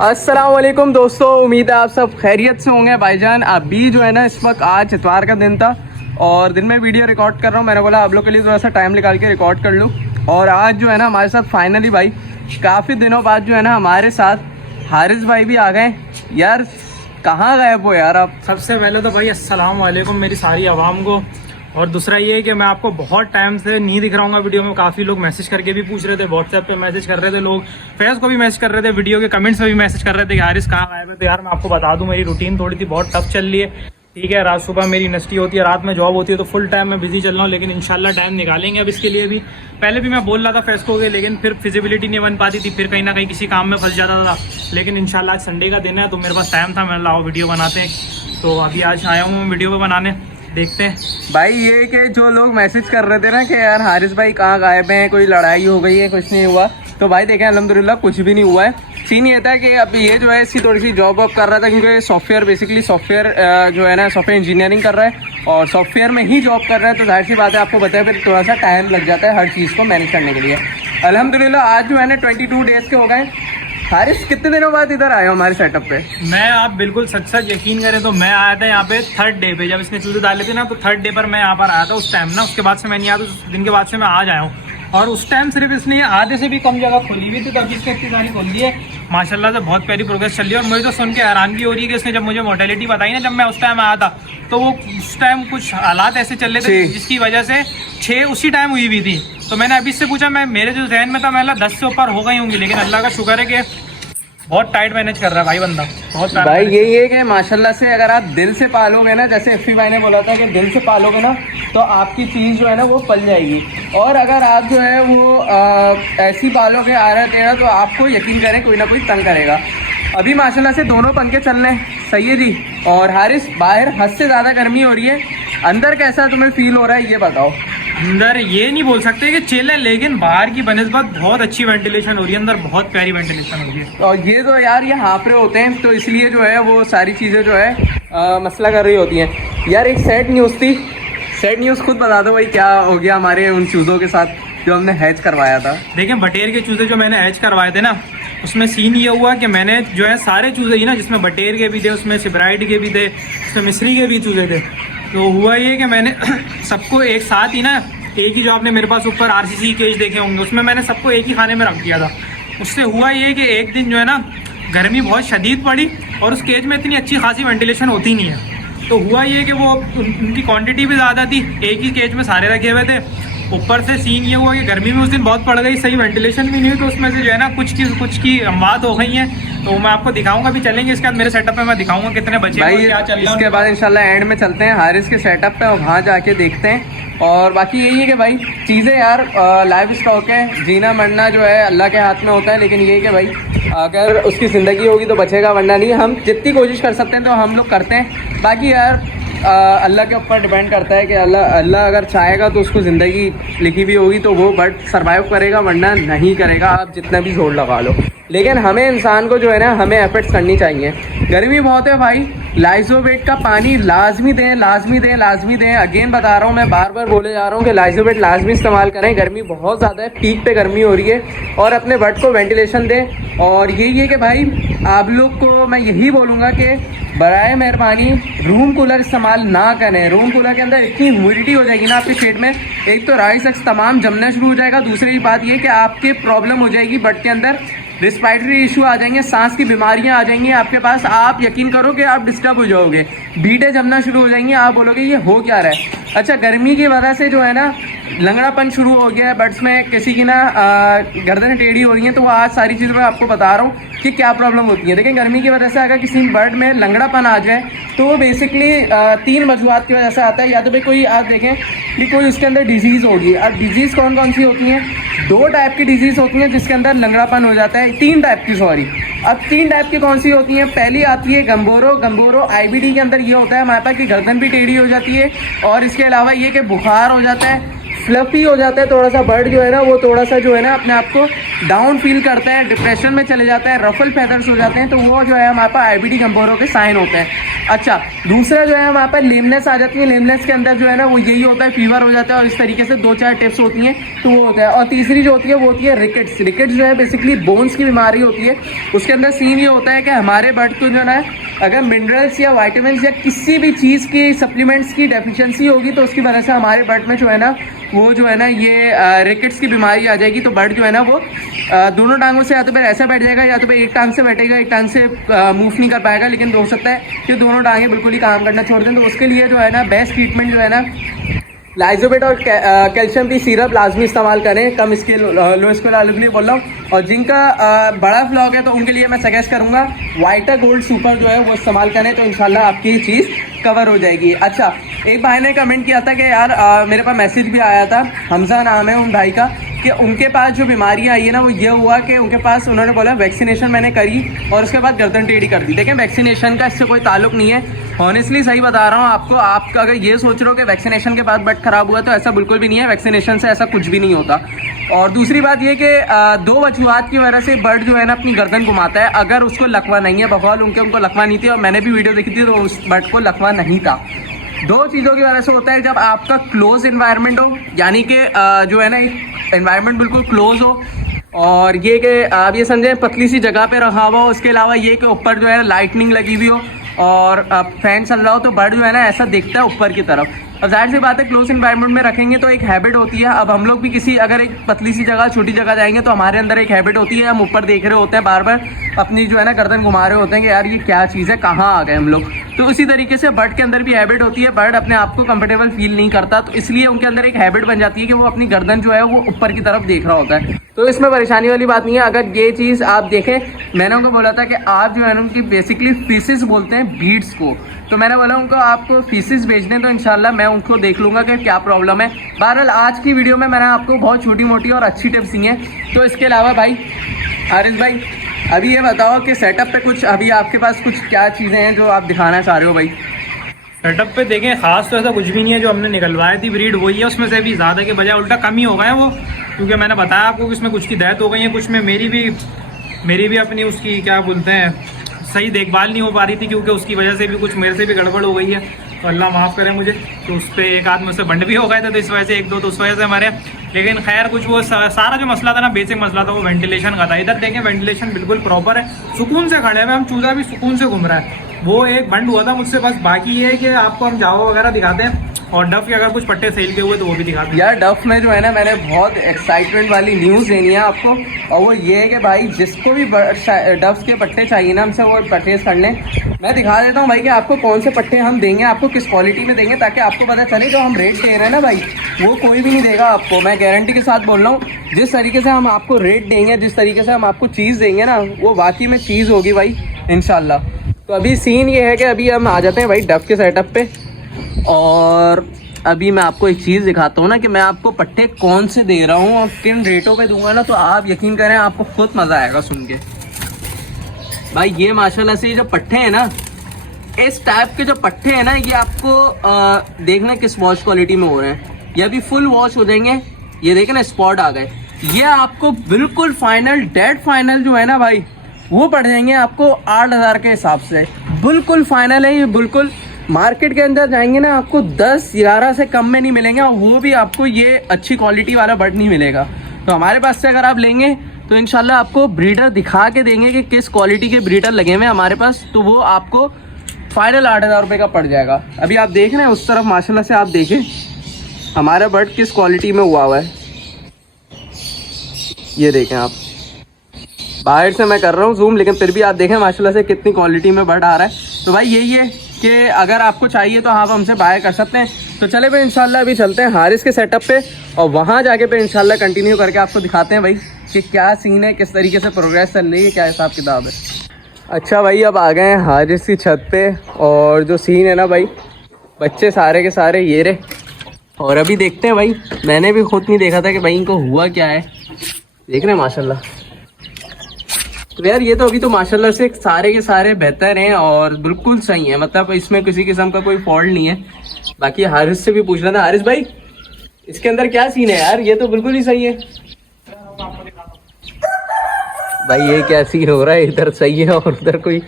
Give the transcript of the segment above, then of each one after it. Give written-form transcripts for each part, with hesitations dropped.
अस्सलाम वालेकुम दोस्तों, उम्मीद है आप सब खैरियत से होंगे। भाईजान अभी जो है ना इस वक्त आज इतवार का दिन था और दिन में वीडियो रिकॉर्ड कर रहा हूँ। मैंने बोला आप लोग के लिए थोड़ा सा टाइम निकाल के रिकॉर्ड कर लूँ। और आज जो है ना हमारे साथ फाइनली भाई काफ़ी दिनों बाद जो है ना हमारे साथ हारिस भाई भी आ गए। यार कहाँ गए वो यार आप? सबसे पहले तो भाई अस्सलाम वालेकुम मेरी सारी आवाम को। और दूसरा ये है कि मैं आपको बहुत टाइम से नहीं दिख रहा हूँ वीडियो में। काफ़ी लोग मैसेज करके भी पूछ रहे थे, व्हाट्सएप पे मैसेज कर रहे थे, लोग फेस को भी मैसेज कर रहे थे, वीडियो के कमेंट्स में भी मैसेज कर रहे थे कि हारिस कहाँ आए हुए। तो यार मैं आपको बता दूँ मेरी रूटीन थोड़ी सी बहुत टफ चल रही है। ठीक है, रात सुबह मेरी यूनिवर्सिटी होती है, रात में जॉब होती है, तो फुल टाइम मैं बिजी चल रहा हूँ। लेकिन इंशाल्लाह टाइम निकालेंगे अब इसके लिए भी। पहले भी मैं बोल रहा था फेस्को के, लेकिन फिर फिजिबिलिटी नहीं बन पाती थी, फिर कहीं ना कहीं किसी काम में फंस जाता था। लेकिन इंशाल्लाह आज संडे का दिन है तो मेरे पास टाइम था, मैंने लाओ वीडियो बनाते हैं। तो अभी आज आया हूँ मैं वीडियो बनाने, देखते हैं। भाई ये कि जो लोग मैसेज कर रहे थे ना कि यार हारिस भाई कहाँ गायब हैं, कोई लड़ाई हो गई है, कुछ नहीं हुआ, तो भाई देखें अल्हम्दुलिल्लाह कुछ भी नहीं हुआ है। सीन ये था कि अब ये जो है इसकी थोड़ी सी जॉब वॉब कर रहा था, क्योंकि सॉफ्टवेयर बेसिकली सॉफ्टवेयर जो है ना सॉफ्टवेयर इंजीनियरिंग कर रहा है और सॉफ्टवेयर में ही जॉब कर रहा है। तो जाहिर सी बात है आपको बताया फिर थोड़ा सा टाइम लग जाता है हर चीज़ को मैनेज करने के लिए। अल्हम्दुलिल्लाह आज जो है ना 22 डेज़ के हो गए। हारिस कितने दिनों बाद इधर आए हो हमारे सेटअप पे? मैं आप बिल्कुल सच यकीन करें तो मैं आया था यहाँ पे थर्ड डे पे, जब इसने चूजे डाले थे ना, तो थर्ड डे पर मैं यहाँ पर आया था उस टाइम ना। उसके बाद से मैं नहीं आया, उस दिन के बाद से मैं आज आया हूँ। और उस टाइम सिर्फ इसने आधे से भी कम जगह खोली हुई थी, तो अभी इसने इतनी सारी खोल दी है माशाल्लाह से। बहुत प्यारी प्रोग्रेस चल रही है। और मुझे तो सुन के हैरानगी हो रही है कि इसने जब मुझे मोर्टेलिटी बताई ना, जब मैं उस टाइम आया था, तो वो उस टाइम कुछ हालात ऐसे चल रहे थे जिसकी वजह से 6 उसी टाइम हुई हुई थी। तो मैंने अभी इससे पूछा, मैं मेरे जो जहन में था मैं 10 से ऊपर हो गई होंगी, लेकिन अल्लाह का शुक्र है कि बहुत टाइट मैनेज कर रहा है भाई बंदा, बहुत भाई यही है कि माशाल्लाह से अगर आप दिल से पालोगे ना, जैसे एफी भाई ने बोला था कि दिल से पालोगे ना तो आपकी चीज़ जो है ना वो पल जाएगी। और अगर आप जो है वो ऐसी पालोगे आ रहा तेरा, तो आपको यकीन करें कोई ना कोई तंग करेगा। अभी माशाल्लाह से दोनों पंखे चल रहे हैं, सही है जी। और हारिस बाहर हद से ज़्यादा गर्मी हो रही है, अंदर कैसा तुम्हें फील हो रहा है ये बताओ? अंदर ये नहीं बोल सकते कि चिल है, लेकिन बाहर की बनिस्बत बहुत अच्छी वेंटिलेशन हो रही है, अंदर बहुत प्यारी वेंटिलेशन हो रही है। और ये तो यार ये हाफरे होते हैं, तो इसलिए जो है वो सारी चीज़ें जो है मसला कर रही होती हैं। यार एक सैड न्यूज़ थी, सैड न्यूज़ खुद बता दो भाई क्या हो गया हमारे उन चूज़ों के साथ जो हमने हैच करवाया था। देखिए बटेर के चूजे जो मैंने हैच करवाए थे ना, उसमें सीन ये हुआ कि मैंने जो है सारे चूजे ही ना, जिसमें बटेर के भी थे, उसमें सिब्राइड के भी थे, उसमें मिस्री के भी चूजे थे। तो हुआ ये कि मैंने सबको एक साथ ही ना, एक ही जो आपने मेरे पास ऊपर आरसीसी केज देखे होंगे, उसमें मैंने सबको एक ही खाने में रख दिया था। उससे हुआ ये कि एक दिन जो है ना गर्मी बहुत शदीद पड़ी और उस केज में इतनी अच्छी खासी वेंटिलेशन होती नहीं है। तो हुआ ये कि वो उनकी क्वांटिटी भी ज़्यादा थी, एक ही केज में सारे रखे हुए थे। ऊपर से सीन ये हुआ कि गर्मी में उस दिन बहुत पड़ गई, सही वेंटिलेशन भी नहीं हुई, तो उसमें से जो है ना कुछ की अमवात हो गई हैं। तो मैं आपको दिखाऊंगा, भी चलेंगे इसके बाद मेरे सेटअप पे, मैं दिखाऊंगा कितने बचे भाई क्या चल रहा है। इसके बाद इंशाल्लाह एंड में चलते हैं हारिस के सेटअप पे और वहाँ जाके देखते हैं। और बाकी यही है कि भाई चीज़ें यार लाइव स्टॉक है, जीना मरना जो है अल्लाह के हाथ में होता है। लेकिन ये है कि भाई अगर उसकी ज़िंदगी होगी तो बचेगा, वरना नहीं। हम जितनी कोशिश कर सकते हैं तो हम लोग करते हैं। बाकी यार अल्लाह के ऊपर डिपेंड करता है कि अल्लाह अगर चाहेगा तो उसको ज़िंदगी लिखी भी होगी तो वो बट सर्वाइव करेगा, वरना नहीं करेगा, आप जितना भी जोर लगा लो। लेकिन हमें इंसान को जो है ना हमें एफर्ट्स करनी चाहिए। गर्मी बहुत है भाई, लाइजोवेट का पानी लाजमी दें, लाजमी दें, लाजमी दें। अगेन बता रहा हूँ, मैं बार बार बोले जा रहा हूँ कि लाइजोवेट लाजमी इस्तेमाल करें। गर्मी बहुत ज़्यादा है, पीक पे गर्मी हो रही है, और अपने बट को वेंटिलेशन दें। और यही है कि भाई आप लोग को मैं यही बोलूँगा कि बराए मेहरबानी रूम कूलर इस्तेमाल ना करें। रूम कूलर के अंदर इतनी ह्यूमिडिटी हो जाएगी ना आपके शेड में, एक तो राइस एक्स तमाम जमना शुरू हो जाएगा, दूसरी बात ये कि आपके प्रॉब्लम हो जाएगी बट के अंदर, रिस्पायरेटरी इशू आ जाएंगे, सांस की बीमारियां आ जाएंगी आपके पास। आप यकीन करो कि आप डिस्टर्ब हो जाओगे, बीटें जमना शुरू हो जाएंगी, आप बोलोगे ये हो क्या रहा है। अच्छा गर्मी की वजह से जो है ना लंगड़ापन शुरू हो गया है बट्स में, किसी की ना गर्दन टेढ़ी हो रही है। तो वो आज सारी चीज़ मैं आपको बता रहा हूँ कि क्या प्रॉब्लम होती है। देखिए गर्मी की वजह से अगर किसी बर्ड में लंगड़ापन आ जाए तो वो बेसिकली 3 वजूहत की वजह से आता है। या तो भाई कोई आप देखें कि कोई उसके अंदर डिजीज़ होगी। अब डिजीज़ कौन कौन सी होती हैं? 2 टाइप की डिजीज़ होती हैं जिसके अंदर लंगड़ापन हो जाता है, 3 टाइप की, सॉरी। अब 3 टाइप की कौन सी होती हैं? पहली आती है गम्बोरो। गम्बोरो IBD के अंदर ये होता है हमारे पास कि गर्दन भी टेढ़ी हो जाती है, और इसके अलावा ये कि बुखार हो जाता है, फ्लफी हो जाता है थोड़ा सा बर्ड जो है ना, वो थोड़ा सा जो है ना अपने आप को डाउन फील करते हैं, डिप्रेशन में चले जाते हैं, रफल फेदर्स हो जाते हैं, तो वो जो है हमारे पास IBD गंभीरों के साइन होते हैं। अच्छा, दूसरा जो है हमारे पास लेमनेस आ जाती है। लेमनेस के अंदर जो है ना वो यही होता है, फीवर हो जाता है और इस तरीके से 2-4 टिप्स होती हैं, तो वो होता है। और तीसरी जो होती है वो होती है रिकेट्स। रिकेट्स जो है बेसिकली बोन्स की बीमारी होती है। उसके अंदर सीन ये होता है कि हमारे बर्ड को जो है अगर मिनरल्स या वाइटामिन या किसी भी चीज़ की सप्लीमेंट्स की डेफिशिएंसी होगी तो उसकी वजह से हमारे बर्ड में जो है ना वो जो है ना ये रिकेट्स की बीमारी आ जाएगी। तो बर्ड जो है ना वो दोनों टांगों से या तो फिर ऐसा बैठ जाएगा या तो फिर एक टांग से बैठेगा, एक टांग से मूव नहीं कर पाएगा, लेकिन हो सकता है कि दोनों टांगें बिल्कुल ही काम करना छोड़ दें। तो उसके लिए जो है ना बेस्ट ट्रीटमेंट जो है ना लाइजोबेट और कैल्शियम की सिरप लाजमी इस्तेमाल करें। कम स्केल लो स्केल वालों के लिए बोल रहा हूँ। और जिनका बड़ा फ्लॉक है तो उनके लिए मैं सजेस्ट करूँगा वाइटा गोल्ड सुपर जो है वो इस्तेमाल करें, तो इंशाल्लाह आपकी ये चीज़ कवर हो जाएगी। अच्छा, एक भाई ने कमेंट किया था कि यार मेरे पास मैसेज भी आया था, हमजा नाम है उन भाई का, कि उनके पास जो बीमारियाँ आई है ना वो ये हुआ कि उनके पास उन्होंने बोला वैक्सीनेशन मैंने करी और उसके बाद गर्दन टेढ़ी कर दी। देखें, वैक्सीनेशन का इससे कोई ताल्लुक नहीं है, ऑनेस्टली सही बता रहा हूँ आपको। आप अगर ये सोच रहे हो कि वैक्सीनेशन के बाद बट खराब हुआ तो ऐसा बिल्कुल भी नहीं है, वैक्सीनेशन से ऐसा कुछ भी नहीं होता। और दूसरी बात ये कि 2 वजूहात की वजह से बर्ड जो है ना अपनी गर्दन घुमाता है। अगर उसको लकवा नहीं है, बकौल उनको लकवा नहीं थी और मैंने भी वीडियो देखी थी तो उस बर्ड को लकवा नहीं था। 2 चीज़ों की वजह से होता है, जब आपका क्लोज इन्वायरमेंट हो, यानी कि जो है ना इन्वायरमेंट बिल्कुल क्लोज हो, और ये कि आप ये समझें पतली सी जगह पे रखा हुआ हो, उसके अलावा ये कि ऊपर जो है लाइटनिंग लगी हुई हो और फैन चल रहा हो, तो बर्ड जो है ना ऐसा दिखता है ऊपर की तरफ। अब जाहिर सी बात है क्लोज इन्वायरमेंट में रखेंगे तो एक हैबिट होती है। अब हम लोग भी किसी अगर एक पतली सी जगह छोटी जगह जाएंगे तो हमारे अंदर एक हैबिट होती है, हम ऊपर देख रहे होते हैं, बार बार अपनी जो है ना गर्दन घुमा रहे होते हैं कि यार ये क्या चीज़ है, कहाँ आ गए हम लोग। तो उसी तरीके से बर्ड के अंदर भी हैबिट होती है, बर्ड अपने आप को कंफर्टेबल फील नहीं करता, तो इसलिए उनके अंदर एक हैबिट बन जाती है कि वो अपनी गर्दन जो है वो ऊपर की तरफ देख रहा होता है। तो इसमें परेशानी वाली बात नहीं है। अगर ये चीज़ आप देखें, मैंने उनको बोला था कि आप जो है ना उनकी बेसिकली फीसिस बोलते हैं बीड्स को, तो मैंने बोला उनको आप फीसिस भेज दें तो इंशाल्लाह मैं उनको देख लूँगा कि क्या प्रॉब्लम है। बहरहाल आज की वीडियो में मैंने आपको बहुत छोटी मोटी और अच्छी टिप्स दी हैं। तो इसके अलावा भाई हारिस भाई, अभी ये बताओ कि सेटअप पे कुछ अभी आपके पास कुछ क्या चीज़ें हैं जो आप दिखाना चाह रहे हो भाई? सेटअप पे देखें खास तो ऐसा कुछ भी नहीं है, जो हमने निकलवाई थी ब्रीड वही है, उसमें से भी ज़्यादा के बजाय उल्टा कम ही हो गए वो, क्योंकि मैंने बताया आपको कि इसमें कुछ की डेथ हो गई है, कुछ में मेरी भी अपनी उसकी क्या बोलते हैं सही देखभाल नहीं हो पा रही थी, क्योंकि उसकी वजह से भी कुछ मेरे से भी गड़बड़ हो गई है, तो अल्लाह माफ़ करे मुझे। तो उस पर एक आध मुझसे बंड भी हो गए थे, तो इस वजह से 1-2 तो उस वजह से मरे। लेकिन खैर कुछ वो सारा जो मसला था ना, बेसिक मसला था वो वेंटिलेशन का था। इधर देखें वेंटिलेशन बिल्कुल प्रॉपर है, सुकून से खड़े हुए हम, चूजा भी सुकून से घूम रहा है। वो एक बंड हुआ था मुझसे, बस बाकी ये है कि आपको हम जावा वगैरह दिखाते हैं और डफ के अगर कुछ पट्टे सेल के हुए तो वो भी दिखाते हैं। यार डफ में जो है ना मैंने बहुत एक्साइटमेंट वाली न्यूज़ देनी है आपको, और वो ये है कि भाई जिसको भी डफ के पट्टे चाहिए ना हमसे वो परचेज कर लें। मैं दिखा देता हूँ भाई कि आपको कौन से पट्टे हम देंगे, आपको किस क्वालिटी में देंगे, ताकि आपको पता चले जो हम रेट दे रहे हैं ना भाई वो कोई भी नहीं देगा आपको। मैं गारंटी के साथ बोल रहा हूँ, जिस तरीके से हम आपको रेट देंगे, जिस तरीके से हम आपको चीज़ देंगे ना, वो वाकई में चीज़ होगी भाई इंशाल्लाह। तो अभी सीन ये है कि अभी हम आ जाते हैं भाई डफ के सेटअप पे, और अभी मैं आपको एक चीज़ दिखाता हूँ ना कि मैं आपको पट्टे कौन से दे रहा हूँ और किन रेटों पे दूंगा ना, तो आप यकीन करें आपको खुद मज़ा आएगा सुन के। भाई ये माशाल्लाह से जो पट्टे हैं ना, इस टाइप के जो पट्टे हैं ना, ये आपको देखना किस वॉश क्वालिटी में हो रहे हैं। ये अभी फुल वॉश हो जाएंगे, ये देखें ना स्पॉट आ गए, ये आपको बिल्कुल फाइनल डेड फाइनल जो है ना भाई वो पड़ जाएंगे आपको 8,000 के हिसाब से। बिल्कुल फाइनल है ये, बिल्कुल मार्केट के अंदर जाएंगे ना आपको 10-11 से कम में नहीं मिलेंगे, और वो भी आपको ये अच्छी क्वालिटी वाला बर्ड नहीं मिलेगा। तो हमारे पास से अगर आप लेंगे तो इंशाल्लाह आपको ब्रीडर दिखा के देंगे कि किस क्वालिटी के ब्रीडर लगे हुए हैं हमारे पास, तो वो आपको फाइनल 8,000 रुपये का पड़ जाएगा। अभी आप देख रहे हैं उस तरफ माशाल्लाह से, आप देखें हमारा बर्ड किस क्वालिटी में हुआ है, ये देखें आप। बाहर से मैं कर रहा हूँ जूम, लेकिन फिर भी आप देखें माशाल्लाह से कितनी क्वालिटी में बर्ड आ रहा है। तो भाई यही है कि अगर आपको चाहिए तो आप हमसे बाय कर सकते हैं। तो चले भाई इंशाल्लाह अभी चलते हैं हारिस के सेटअप पे, और वहाँ जाके फिर इंशाल्लाह कंटिन्यू करके आपको दिखाते हैं भाई कि क्या सीन है, किस तरीके से प्रोग्रेस चल रही है, क्या हिसाब किताब है। अच्छा भाई अब आ गए हैं हारिस की छत पे, और जो सीन है ना भाई, बच्चे सारे के सारे ये रहे, और अभी देखते हैं भाई, मैंने भी खुद नहीं देखा था कि भाई इनको हुआ क्या है। देख रहे हैं माशाल्लाह, तो यार ये तो अभी तो माशाल्लाह से सारे के सारे बेहतर हैं और बिल्कुल सही है, मतलब इसमें किसी किस्म का कोई फॉल्ट नहीं है। बाकी हारिस से भी पूछना था, हारिस भाई इसके अंदर क्या सीन है यार, ये तो बिल्कुल ही सही है भाई। ये क्या सीन हो रहा है, इधर सही है और उधर कोई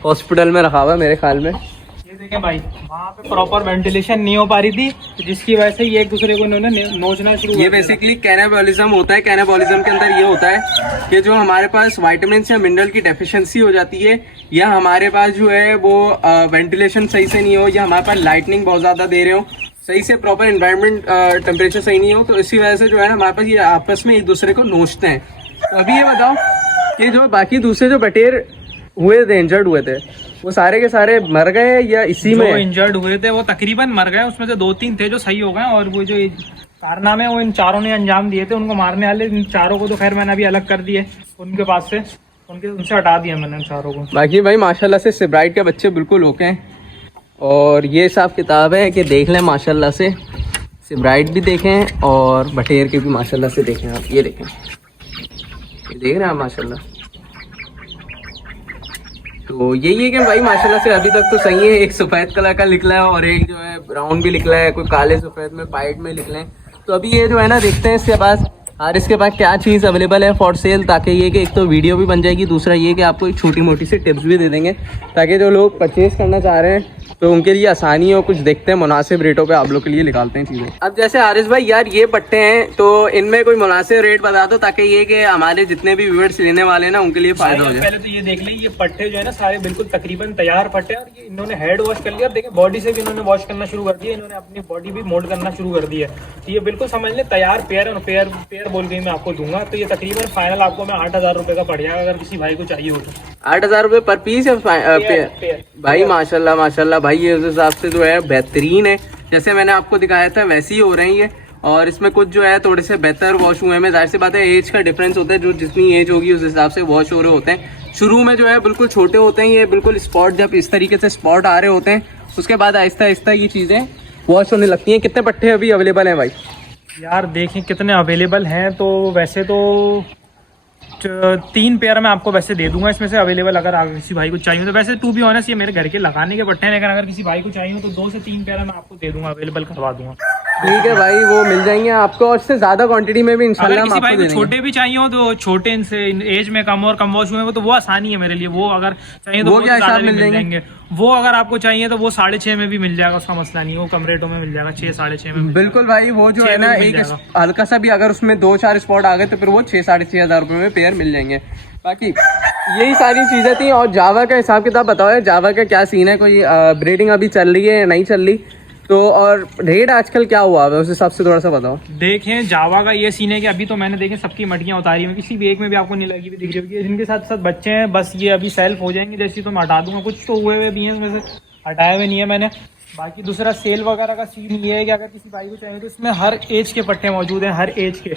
हॉस्पिटल में रखा हुआ है मेरे ख्याल में। ये देखें भाई, वहाँ पे प्रॉपर वेंटिलेशन नहीं हो पा रही थी, तो जिसकी वजह से ये एक दूसरे को इन्होंने नोचना शुरू। ये बेसिकली कैनाबॉलिज्म होता है। कैनाबॉलिज्म के अंदर ये होता है कि जो हमारे पास विटामिन या मिनरल की डेफिशिएंसी हो जाती है, या हमारे पास जो है वो वेंटिलेशन सही से नहीं हो, या हमारे पास लाइटनिंग बहुत ज़्यादा दे रहे हो, सही से प्रॉपर इन्वायरमेंट टेम्परेचर सही नहीं हो, तो इसी वजह से जो है ना हमारे पास ये आपस में एक दूसरे को नोचते हैं। तो अभी ये बताओ कि जो बाकी दूसरे जो बटेर हुए थे, इंजर्ड हुए थे, वो सारे के सारे मर गए या इसी में? जो इंजर्ड हुए थे वो तकरीबन मर गए, उसमें से 2-3 थे जो सही हो गए, और वो जो कारनामे वो इन चारों ने अंजाम दिए थे उनको मारने वाले, इन चारों को तो खैर मैंने अभी अलग कर दिए उनके पास से, उनसे हटा दिया मैंने उन चारों को। बाकी भाई माशाल्लाह से सिब्राइट के बच्चे बिल्कुल ओके हैं, और ये हिसाब किताब है कि देख लें माशाल्लाह से, सिब्राइट भी देखें और बटेर के भी माशाल्लाह से देखें। आप ये देखें, ये देख रहे हैं आप माशाल्लाह। तो यही है कि भाई माशाल्लाह से अभी तक तो सही है। एक सफ़ेद कलर का निकला है और एक जो है ब्राउन भी निकला है, कोई काले सफ़ेद में पाइट में निकले हैं। तो अभी ये जो है ना देखते हैं इसके पास और इसके पास क्या चीज़ अवेलेबल है फॉर सेल, ताकि ये कि एक तो वीडियो भी बन जाएगी, दूसरा ये कि आपको एक छोटी मोटी सी टिप्स भी दे देंगे, ताकि जो लोग परचेज़ करना चाह रहे हैं तो उनके लिए आसानी हो। कुछ देखते हैं मुनासिब रेटों पे आप लोग के लिए निकालते हैं चीज़ें। अब जैसे हारिस भाई यार ये पट्टे हैं, तो इनमें कोई मुनासिब रेट बता दो, ताकि ये कि हमारे जितने भी व्यूअर्स लेने वाले हैं ना उनके लिए फ़ायदा हो जाए। पहले तो ये देख लें, ये पट्टे जो है ना सारे बिल्कुल तकरीबन तैयार पट्टे, और ये इन्होंने हेड वॉश कर लिया, देखिए बॉडी से भी इन्होंने वॉश करना शुरू कर दिया, इन्होंने अपनी बॉडी भी मोल्ड करना शुरू कर दिया। तो ये बिल्कुल समझ लें तैयार पेयर, और पेयर बोल के मैं आपको दूंगा। तो ये तकरीबन फाइनल आपको मैं 8,000 रुपये का पड़ जाएगा, अगर किसी भाई को चाहिए हो तो। 8,000 रुपये पर पीस है पेयर? भाई माशाल्लाह माशाल्लाह भाई, ये उस हिसाब से जो है बेहतरीन है। जैसे मैंने आपको दिखाया था वैसे ही हो रही है, और इसमें कुछ जो है थोड़े से बेहतर वॉश हुए हैं। जाहिर सी बात है एज का डिफरेंस होता है, जो जितनी एज होगी उस हिसाब से वॉश हो रहे होते हैं। शुरू में जो है बिल्कुल छोटे होते हैं, ये बिल्कुल स्पॉट जब इस तरीके से स्पॉट आ रहे होते हैं, उसके बाद आहिस्ता आहिस्ता ये चीज़ें वॉश होने लगती हैं। कितने पट्टे अभी अवेलेबल हैं भाई? यार देखें कितने अवेलेबल हैं, तो वैसे तो 3 पेयर मैं आपको वैसे दे दूंगा इसमें से अवेलेबल, अगर किसी भाई को चाहिए तो। वैसे टू बी ऑनेस्ट ये मेरे घर के लगाने के पट्टे हैं, लेकिन अगर किसी भाई को चाहिए हो तो 2 से 3 पेयर मैं आपको दे दूंगा, अवेलेबल करवा दूंगा। ठीक है भाई, वो मिल जाएंगे आपको, और इससे ज्यादा क्वांटिटी में भी इंशाल्लाह किसी भाई को छोटे भी चाहिए हो तो छोटे, इनसे एज में कम और कम वॉश हुए हो तो वो आसानी है मेरे लिए। वो अगर चाहिए तो वो क्या हिसाब मिल जाएंगे। वो अगर आपको चाहिए तो वो 6.5 में भी मिल जाएगा, उसका मसला नहीं है, वो कम रेटों में मिल जाएगा, 6-6.5 में। बिल्कुल भाई, वो जो है ना एक हल्का सा भी अगर उसमें 2-4 स्पॉट आ गए तो फिर वो 6-6.5 रुपये में पेयर मिल जाएंगे। बाकी यही सारी चीज़ें थी। और जावा का हिसाब किताब बताओ, जावा का क्या सीन है? कोई ब्रीडिंग अभी चल रही है या नहीं चल रही? तो और रेट आजकल क्या हुआ है उस हिसाब से थोड़ा सा बताओ। देखें जावा का ये सीन है कि अभी तो मैंने देखें सबकी मटियाँ उतारी हैं, किसी भी एक में भी आपको नहीं लगी हुई दिख रही है। जिनके साथ साथ बच्चे हैं बस ये अभी सेल्फ हो जाएंगे, जैसे तो मैं हटा दूंगा। कुछ तो हुए हुए भी हैं, उसमें से हटाए हुए नहीं है मैंने। बाकी दूसरा सेल वगैरह का सीन ये है कि अगर किसी भाई को चाहिए तो इसमें हर एज के पट्टे मौजूद हैं, हर एज के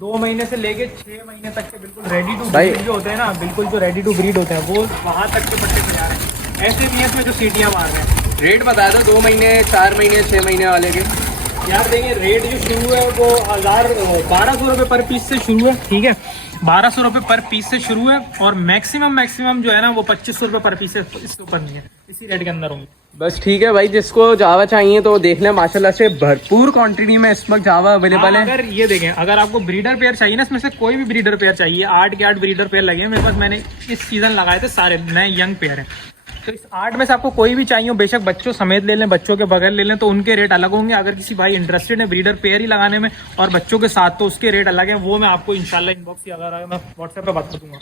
2 महीने से लेके 6 महीने तक के बिल्कुल रेडी टू ब्रीड जो होते हैं ना, बिल्कुल जो रेडी टू ब्रीड होते हैं वो वहाँ तक के पट्टे तैयार हैं। ऐसे भी हैं इसमें जो सीटियाँ मार रहे हैं। रेट बता दो 2 महीने, 4 महीने, 6 महीने वाले के। यार देखिए रेट जो शुरू है वो 1200 रुपये पर पीस से शुरू है, ठीक है, 1200 रुपये पर पीस से शुरू है। और मैक्सिमम जो है ना वो 2500 रुपये पर पीस है, इसके ऊपर नहीं है, इसी रेट के अंदर होंगे। बस ठीक है भाई, जिसको जावा चाहिए तो देख लें, माशाल्लाह से भरपूर क्वांटिटी में इस वक्त जावा अवेलेबल है। अगर ये देखें, अगर आपको ब्रीडर पेयर चाहिए ना, इसमें से कोई भी ब्रीडर पेयर चाहिए, 8 के 8 ब्रीडर पेयर लगे हैं मेरे पास, मैंने इस सीजन लगाए थे, सारे नए यंग पेयर हैं। तो इस 8 में से आपको कोई भी चाहिए हो, बेशक बच्चों समेत ले लें, बच्चों के बगैर ले लें, तो उनके रेट अलग होंगे। अगर किसी भाई इंटरेस्टेड है ब्रीडर पेयर ही लगाने में और बच्चों के साथ, तो उसके रेट अलग है। वो मैं आपको इंशाल्लाह इनबॉक्स या अगर मैं व्हाट्सएप पे बता दूंगा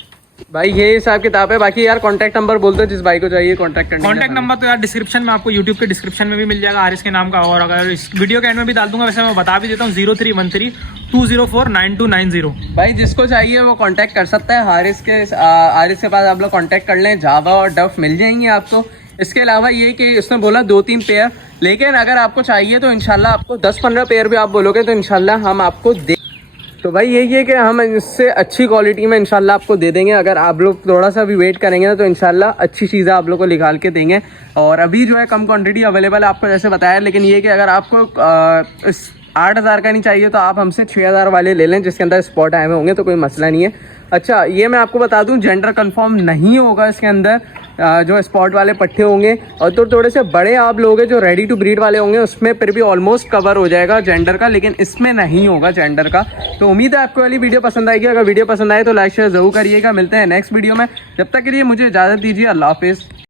भाई। ये हिसाब किताब है। बाकी यार कांटेक्ट नंबर बोल दो जिस भाई को चाहिए कांटेक्ट करने। कांटेक्ट नंबर तो यार डिस्क्रिप्शन में, आपको यूट्यूब के डिस्क्रिप्शन में भी मिल जाएगा हारिस के नाम का, और अगर इस वीडियो के एंड में भी डाल दूंगा। वैसे मैं बता भी देता हूँ 0313-204-9290। भाई जिसको चाहिए वो कांटेक्ट कर सकता है हारिस के पास आप लोग कांटेक्ट कर लें। जावा और डफ मिल जाएंगे आपको। इसके अलावा ये कि उसने बोला 2-3 पेयर, लेकिन अगर आपको चाहिए तो इंशाल्लाह आपको 10-15 पेयर भी आप बोलोगे तो इंशाल्लाह हम आपको दे। तो भाई यही है कि हम इससे अच्छी क्वालिटी में इंशाल्लाह आपको दे देंगे। अगर आप लोग थोड़ा सा भी वेट करेंगे ना तो इंशाल्लाह अच्छी चीज़ें आप लोग को निकाल के देंगे। और अभी जो है कम क्वांटिटी अवेलेबल है आपको जैसे बताया, लेकिन ये कि अगर आपको इस 8,000 का नहीं चाहिए तो आप हमसे 6,000 वाले ले लें, जिसके अंदर स्पॉट आए हुए होंगे, तो कोई मसला नहीं है। अच्छा ये मैं आपको बता दूं, जेंडर कंफर्म नहीं होगा इसके अंदर, जो स्पॉट वाले पट्टे होंगे, और तो थोड़े से बड़े आप लोग जो रेडी टू ब्रीड वाले होंगे उसमें फिर भी ऑलमोस्ट कवर हो जाएगा जेंडर का, लेकिन इसमें नहीं होगा जेंडर का। तो उम्मीद है आपको वाली वीडियो पसंद आएगी। अगर वीडियो पसंद आए तो लाइक शेयर जरूर करिएगा। मिलते हैं नेक्स्ट वीडियो में, जब तक के लिए मुझे इजाज़त दीजिए। अल्लाह हाफिज़।